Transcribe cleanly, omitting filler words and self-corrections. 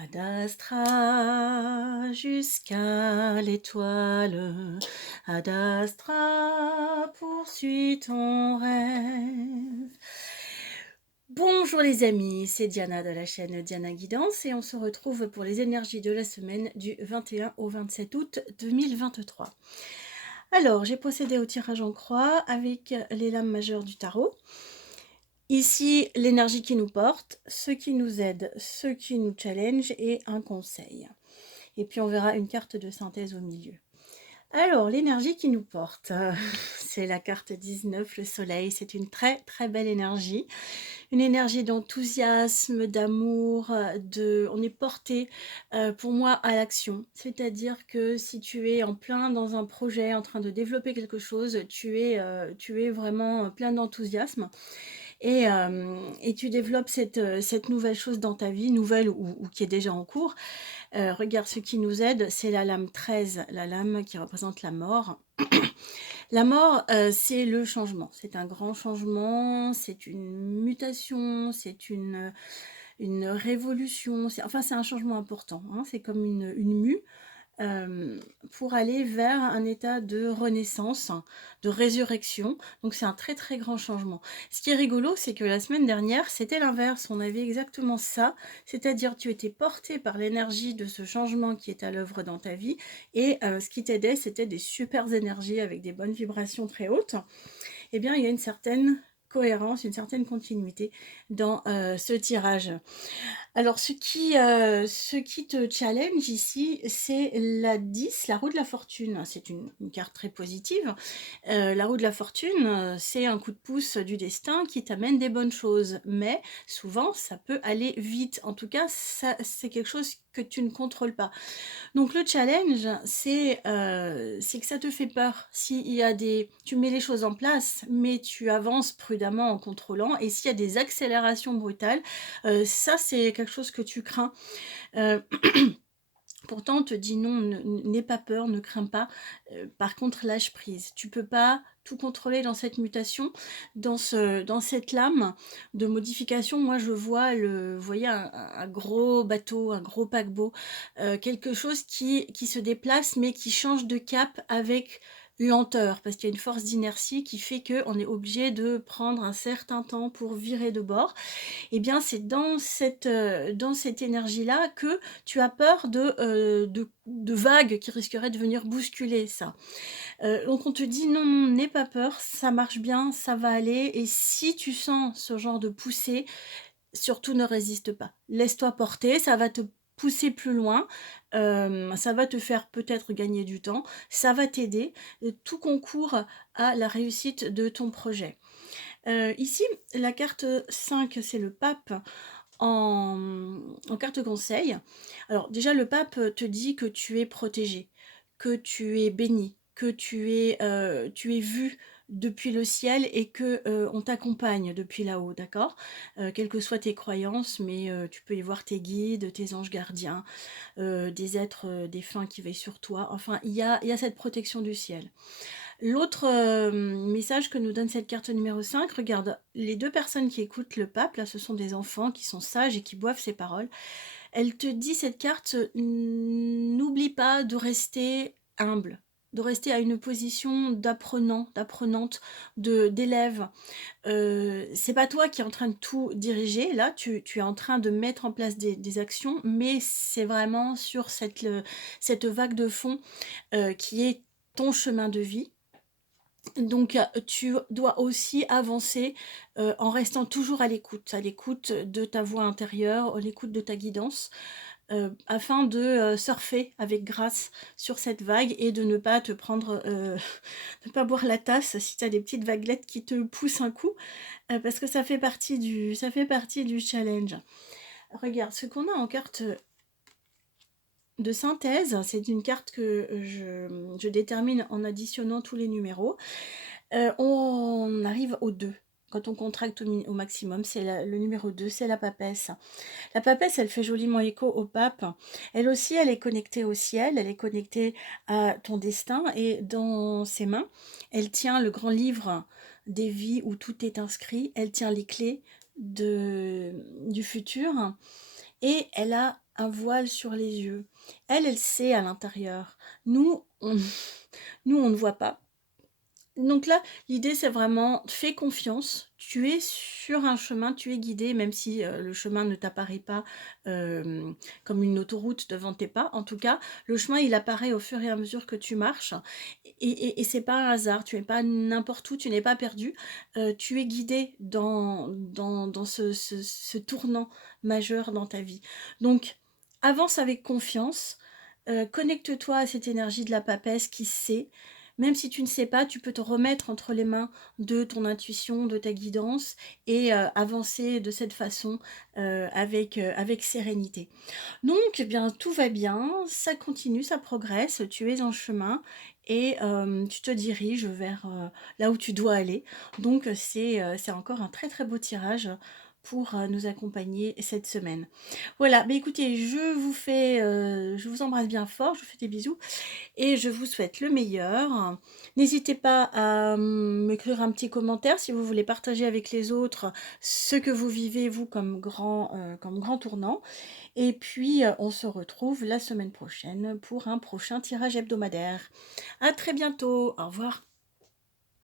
Ad astra jusqu'à l'étoile, Ad astra poursuis ton rêve. Bonjour les amis, c'est Diana de la chaîne Diana Guidance et on se retrouve pour les énergies de la semaine du 21 au 27 août 2023. Alors, j'ai procédé au tirage en croix avec les lames majeures du tarot. Ici, l'énergie qui nous porte, ce qui nous aide, ce qui nous challenge et un conseil. Et puis on verra une carte de synthèse au milieu. Alors, l'énergie qui nous porte, c'est la carte 19, le soleil. C'est une très très belle énergie. Une énergie d'enthousiasme, d'amour, on est porté, pour moi, à l'action. C'est-à-dire que si tu es en plein dans un projet, en train de développer quelque chose, tu es vraiment plein d'enthousiasme. Et tu développes cette nouvelle chose dans ta vie, nouvelle ou qui est déjà en cours. Regarde, ce qui nous aide, c'est la lame 13, la lame qui représente la mort. La mort, c'est le changement, c'est un grand changement, c'est une mutation, c'est une révolution, c'est un changement important, hein, c'est comme une mue, pour aller vers un état de renaissance, de résurrection. Donc c'est un très très grand changement. Ce qui est rigolo, c'est que la semaine dernière, c'était l'inverse. On avait exactement ça, c'est-à-dire tu étais porté par l'énergie de ce changement qui est à l'œuvre dans ta vie, et ce qui t'aidait, c'était des super énergies avec des bonnes vibrations très hautes. Eh bien, il y a une certaine cohérence, une certaine continuité dans ce tirage. Alors, ce qui te challenge ici, c'est la 10, la roue de la fortune. C'est une carte très positive. La roue de la fortune, c'est un coup de pouce du destin qui t'amène des bonnes choses. Mais souvent, ça peut aller vite. En tout cas, c'est quelque chose que tu ne contrôles pas. Donc le challenge, c'est que ça te fait peur. S'il y a tu mets les choses en place, mais tu avances prudemment en contrôlant. Et s'il y a des accélérations brutales, ça c'est quelque chose que tu crains. Euh, Pourtant, on te dit non, n'aie pas peur, ne crains pas. Par contre, lâche prise. Tu peux pas tout contrôler dans cette mutation, dans cette lame de modification. Moi, je vois vous voyez, un gros bateau, un gros paquebot, quelque chose qui se déplace, mais qui change de cap avec lenteur, parce qu'il y a une force d'inertie qui fait qu'on est obligé de prendre un certain temps pour virer de bord. Eh bien, c'est dans cette énergie-là que tu as peur de vagues qui risqueraient de venir bousculer ça. Donc on te dit: «Non, non, n'aie pas peur, ça marche bien, ça va aller», et si tu sens ce genre de poussée, surtout ne résiste pas. Laisse-toi porter, ça va te pousser plus loin, ça va te faire peut-être gagner du temps, ça va t'aider, tout concourt à la réussite de ton projet. Ici, la carte 5, c'est le pape en carte conseil. Alors déjà, le pape te dit que tu es protégé, que tu es béni, que tu es vu depuis le ciel et que on t'accompagne depuis là-haut, d'accord? Quelles que soient tes croyances, mais tu peux y voir tes guides, tes anges gardiens, des êtres défunts qui veillent sur toi. Enfin, il y a cette protection du ciel. L'autre message que nous donne cette carte numéro 5, regarde, les deux personnes qui écoutent le pape, là, ce sont des enfants qui sont sages et qui boivent ses paroles. Elle te dit, cette carte, n'oublie pas de rester humble, de rester à une position d'apprenant, d'apprenante, d'élève. C'est pas toi qui es en train de tout diriger, là, tu es en train de mettre en place des actions, mais c'est vraiment sur cette vague de fond qui est ton chemin de vie. Donc, tu dois aussi avancer, en restant toujours à l'écoute de ta voix intérieure, à l'écoute de ta guidance, afin de, surfer avec grâce sur cette vague et de ne pas te prendre, de pas boire la tasse si tu as des petites vaguelettes qui te poussent un coup, parce que ça fait partie du challenge. Regarde, ce qu'on a en carte de synthèse, c'est une carte que je détermine en additionnant tous les numéros. On arrive au 2. Quand on contracte au maximum, c'est le numéro 2, c'est la papesse. La papesse, elle fait joliment écho au pape. Elle aussi, elle est connectée au ciel, elle est connectée à ton destin, et dans ses mains, elle tient le grand livre des vies où tout est inscrit, elle tient les clés du futur, et elle a un voile sur les yeux. Elle sait à l'intérieur. Nous, on nous, on ne voit pas. Donc là, l'idée, c'est vraiment fais confiance. Tu es sur un chemin, tu es guidé, même si le chemin ne t'apparaît pas comme une autoroute devant tes pas. En tout cas, le chemin, il apparaît au fur et à mesure que tu marches. Et c'est pas un hasard, tu n'es pas n'importe où, tu n'es pas perdu. Tu es guidé dans ce tournant majeur dans ta vie. Donc, avance avec confiance. Connecte-toi à cette énergie de la papesse qui sait. Même si tu ne sais pas, tu peux te remettre entre les mains de ton intuition, de ta guidance et avancer de cette façon avec sérénité. Donc, eh bien, tout va bien, ça continue, ça progresse, tu es en chemin et tu te diriges vers là où tu dois aller. Donc, c'est encore un très très beau tirage pour nous accompagner cette semaine. Voilà, mais écoutez, je vous embrasse bien fort, je vous fais des bisous et je vous souhaite le meilleur. N'hésitez pas à m'écrire un petit commentaire si vous voulez partager avec les autres ce que vous vivez, vous, comme grand tournant. Et puis, on se retrouve la semaine prochaine pour un prochain tirage hebdomadaire. À très bientôt. Au revoir.